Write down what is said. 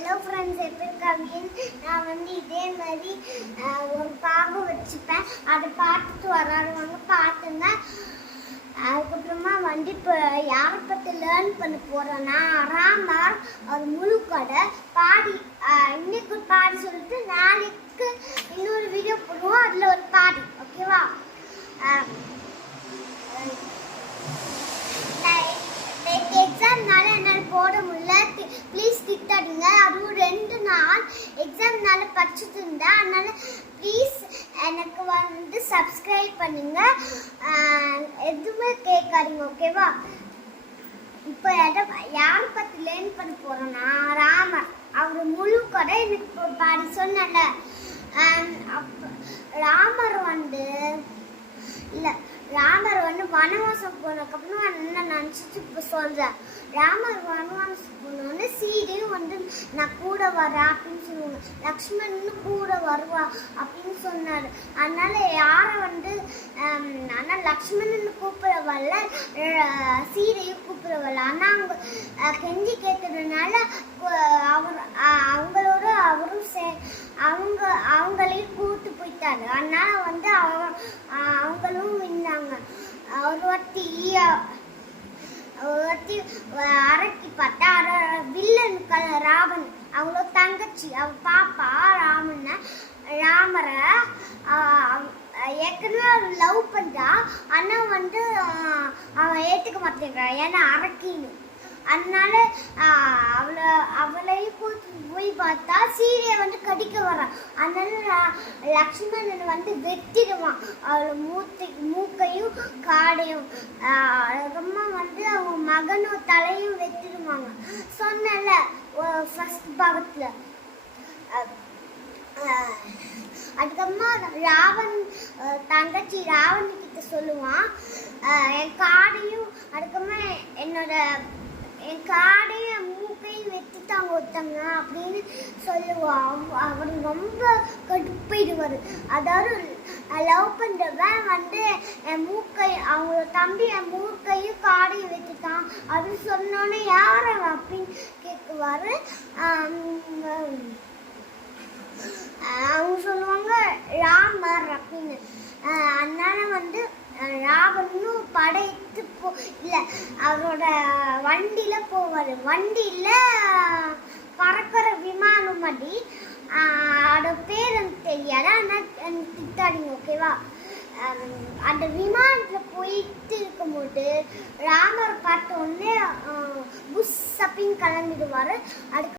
Hello friends, எப்படி இருக்காங்க? நான் இதே மாதிரி ஒரு பாம்பு வச்சுப்பேன். அதை பார்த்துட்டு வராடுவாங்க, பார்த்துங்க. அதுக்கப்புறமா இப்போ யாரை பற்றி லேர்ன் பண்ண போகிறோன்னா, ராமர் ஒரு முழு கதை பாடி. இன்னைக்கு ஒரு பாடி சொல்லிட்டு நாளைக்கு இன்னொரு வீடியோ போடுவோம், அதில் ஒரு பாடி. ஓகேவா? எக்ஸாம்னால என்னால் போட முடியல, ப்ளீஸ் திட்டாடுங்க. அதுவும் 2 நாள் எக்ஸாம்னால படிச்சுட்டு இருந்தேன். அதனால ப்ளீஸ் எனக்கு சப்ஸ்கிரைப் பண்ணுங்க, எதுவுமே கேட்காதீங்க. ஓகேவா? இப்போ யாரை பற்றி லேர்ன் பண்ண போகிறோன்னா, ராமர். அவர் முழு கதை எனக்கு பாடி சொன்னல. ராமர் வனவாசம் போனதுக்கப்புறம் என்ன நினச்சிட்டு இப்போ சொல்கிறேன். ராமர் வனவாசம் போனோன்னு சீதையும் நான் கூட வரேன் அப்படின்னு சொல்லுவாங்க. லக்ஷ்மணன் கூட வருவா அப்படின்னு சொன்னார். அதனால யாரை ஆனால் லக்ஷ்மணன் கூப்பிடவல்ல, சீதையும் கூப்பிடவல்ல. ஆனால் அவங்க கெஞ்சி கேட்கறதுனால அவங்களையும் கூப்பிட்டு போயிட்டாரு. அதனால அவங்களும் வின்னாங்க. ஒருத்தி அரக்கி பார்த்தா வில்லன் ராவன், அவங்களோட தங்கச்சி, அவ பாப்பா ராமரை ஏற்கனவே லவ் பண்றா. ஆனா அவன் ஏத்துக்க மாட்டேங்கிறான், ஏன்னா அரக்கின்னு. அதனால அவளையும் போய் பார்த்தா சீதையை கடிக்க வரான். அதனால லக்ஷ்மணன் வெட்டிடுவான் அவளை மூக்கையும் காடையும். அதுக்கப்புறமா அவங்க மகனோட தலையும் வெட்டிடுவாங்க. சொன்னல ஃபர்ஸ்ட் பாகத்துல. அதுக்கப்புறமா ராவன் தங்கச்சி ராவன்கிட்ட சொல்லுவான், என் காடையும் அதுக்கப்புறமா என் காடையும் மூக்கையும் வெட்டிட்டாங்க ஒருத்தங்க அப்படின்னு சொல்லுவான். அவர் ரொம்ப கடுப்பிடுவார். அதாவது லவ் பண்றவன் என் அவங்களோட தம்பி என் மூக்கையும் காடையும் வெட்டிட்டான் அப்படின்னு சொன்னோன்னே யார அப்படின்னு கேட்குவாரு. அவங்க சொல்லுவாங்க ராமர் அப்படின்னு. அதனால ராவனும் படைத்து அவரோட வண்டியில போவாரு. வண்டியில பறக்கிற விமானம் அடி. அதோட பேர் எனக்கு தெரியாது, ஆனால் எனக்கு திட்டாடிங்க. ஓகேவா? அந்த விமானத்துல போயிட்டு இருக்கும்போது ராமர் பார்த்த உடனே புஷ் அப்படின்னு கிளம்பிடுவாரு. அதுக்கு